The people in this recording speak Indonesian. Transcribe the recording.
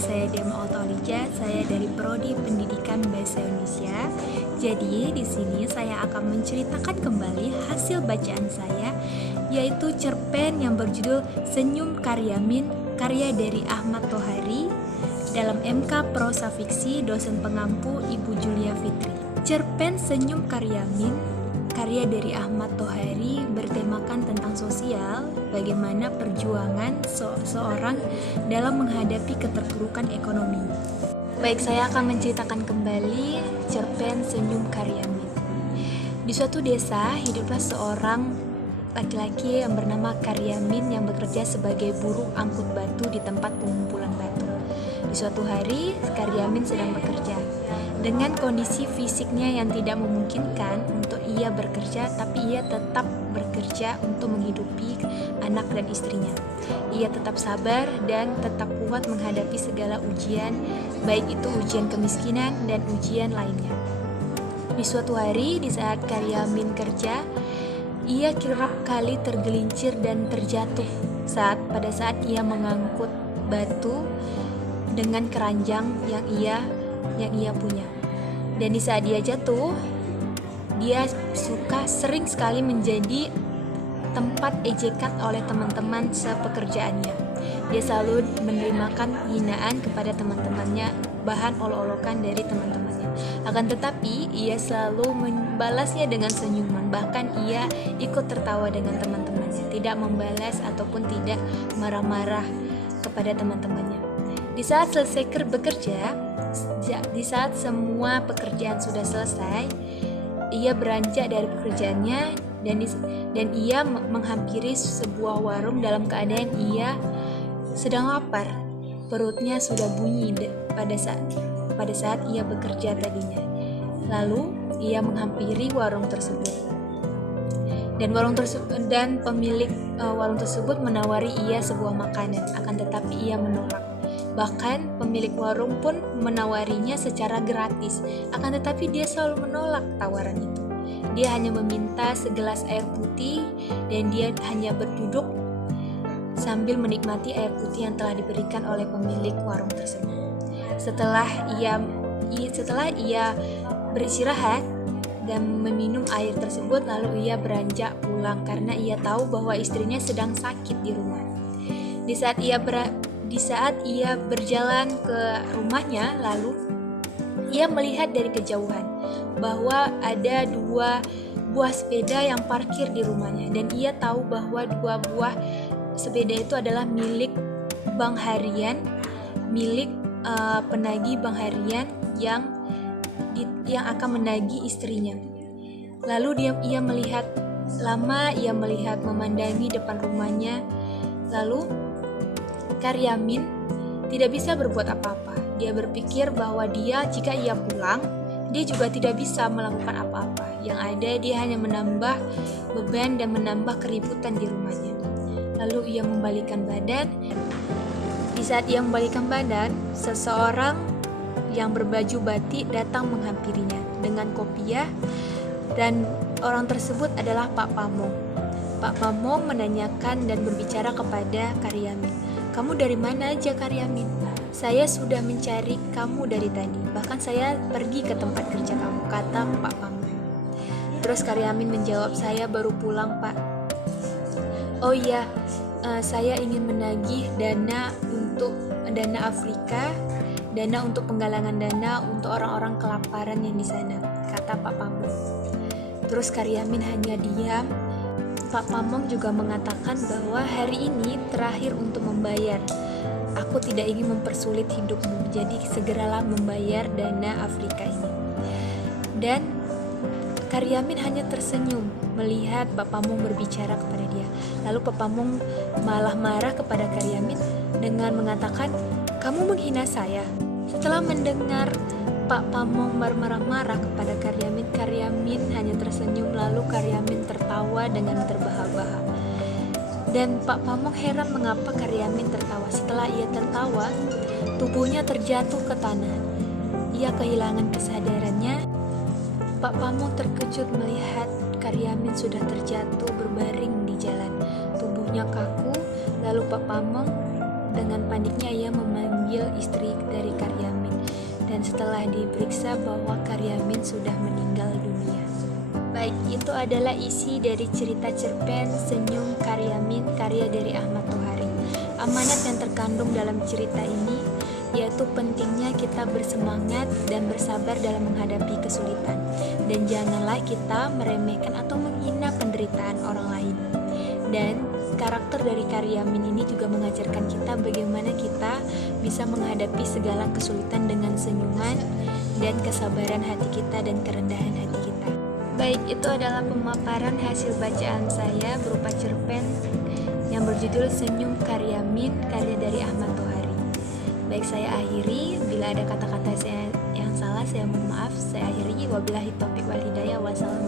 saya Dema Otolija, saya dari Prodi Pendidikan Bahasa Indonesia. Jadi di sini saya akan menceritakan kembali hasil bacaan saya, yaitu cerpen yang berjudul Senyum Karyamin, karya dari Ahmad Tohari dalam MK Prosa Fiksi dosen pengampu Ibu Julia Fitri. Cerpen Senyum Karyamin, karya dari Ahmad Tohari bertemakan tentang sosial, bagaimana perjuangan seorang dalam menghadapi keterpurukan ekonomi. Baik, saya akan menceritakan kembali cerpen Senyum Karyamin. Di suatu desa, hiduplah seorang laki-laki yang bernama Karyamin yang bekerja sebagai buruh angkut batu di tempat pengumpulan batu. Di suatu hari, Karyamin sedang bekerja. Dengan kondisi fisiknya yang tidak memungkinkan untuk ia bekerja, tapi ia tetap bekerja untuk menghidupi anak dan istrinya. Ia tetap sabar dan tetap kuat menghadapi segala ujian, baik itu ujian kemiskinan dan ujian lainnya. Di suatu hari, di saat Karyamin kerja, ia kerap kali tergelincir dan terjatuh pada saat ia mengangkut batu dengan keranjang yang ia punya. Dan di saat dia jatuh, dia sering sekali menjadi tempat ejekan oleh teman-teman sepekerjaannya. Dia selalu menerimakan hinaan kepada teman-temannya, bahan olok-olokan dari teman-temannya. Akan tetapi, ia selalu membalasnya dengan senyuman. Bahkan ia ikut tertawa dengan teman-temannya, tidak membalas ataupun tidak marah-marah kepada teman-temannya. Di saat selesai bekerja, di saat semua pekerjaan sudah selesai, ia beranjak dari pekerjaannya dan ia menghampiri sebuah warung dalam keadaan ia sedang lapar. Perutnya sudah bunyi pada saat ia bekerja tadinya. Lalu ia menghampiri warung tersebut. Dan pemilik warung tersebut menawari ia sebuah makanan, akan tetapi ia menolak. Bahkan pemilik warung pun menawarinya secara gratis, akan tetapi dia selalu menolak tawaran itu. Dia hanya meminta segelas air putih dan dia hanya berduduk sambil menikmati air putih yang telah diberikan oleh pemilik warung tersebut. Setelah ia beristirahat dan meminum air tersebut, lalu ia beranjak pulang karena ia tahu bahwa istrinya sedang sakit di rumah. Di saat ia berjalan ke rumahnya, lalu ia melihat dari kejauhan bahwa ada dua buah sepeda yang parkir di rumahnya, dan ia tahu bahwa dua buah sepeda itu adalah milik bank harian, milik penagih bank harian yang akan menagih istrinya. Lalu ia melihat memandangi depan rumahnya. Lalu Karyamin tidak bisa berbuat apa-apa. Dia berpikir bahwa jika ia pulang, dia juga tidak bisa melakukan apa-apa. Yang ada, dia hanya menambah beban dan menambah keributan di rumahnya. Lalu ia membalikkan badan. Di saat ia membalikkan badan, seseorang yang berbaju batik datang menghampirinya dengan kopiah, dan orang tersebut adalah Pak Pamong. Pak Pamong menanyakan dan berbicara kepada Karyamin. "Kamu dari mana aja, Karyamin? Saya sudah mencari kamu dari tadi. Bahkan saya pergi ke tempat kerja kamu," kata Pak Pamong. Terus Karyamin menjawab, "Saya baru pulang, Pak." "Oh iya, saya ingin menagih dana Afrika, dana untuk penggalangan dana untuk orang-orang kelaparan yang di sana," kata Pak Pamong. Terus Karyamin hanya diam. Pak Pamong juga mengatakan bahwa hari ini terakhir untuk membayar. "Aku tidak ingin mempersulit hidupmu, jadi segeralah membayar dana Afrika ini." Dan Karyamin hanya tersenyum melihat Pak Pamong berbicara kepada dia. Lalu Pak Pamong malah marah kepada Karyamin dengan mengatakan, "Kamu menghina saya." Setelah mendengar Pak Pamong marah-marah kepada Karyamin, Karyamin hanya tersenyum, lalu Karyamin tertawa dengan terbahak-bahak. Dan Pak Pamong heran mengapa Karyamin tertawa. Setelah ia tertawa, tubuhnya terjatuh ke tanah. Ia kehilangan kesadarannya. Pak Pamong terkejut melihat Karyamin sudah terjatuh berbaring di jalan. Tubuhnya kaku, lalu Pak Pamong dengan paniknya ia memanggil memanggil istri dari Karyamin. Dan setelah diperiksa bahwa Karyamin sudah meninggal dunia. Baik, itu adalah isi dari cerita cerpen Senyum Karyamin karya dari Ahmad Tohari. Amanat yang terkandung dalam cerita ini yaitu pentingnya kita bersemangat dan bersabar dalam menghadapi kesulitan. Dan janganlah kita meremehkan atau menghina penderitaan orang lain. Dan karakter dari Karyamin ini juga mengajarkan kita bagaimana kita bisa menghadapi segala kesulitan dengan senyuman dan kesabaran hati kita dan kerendahan hati kita. Baik, itu adalah pemaparan hasil bacaan saya berupa cerpen yang berjudul Senyum Karyamin karya dari Ahmad Tohari. Baik, saya akhiri. Bila ada kata-kata saya yang salah, saya mohon maaf. Saya akhiri. Wabillahi taufiq wal hidayah. Wassalamualaikum.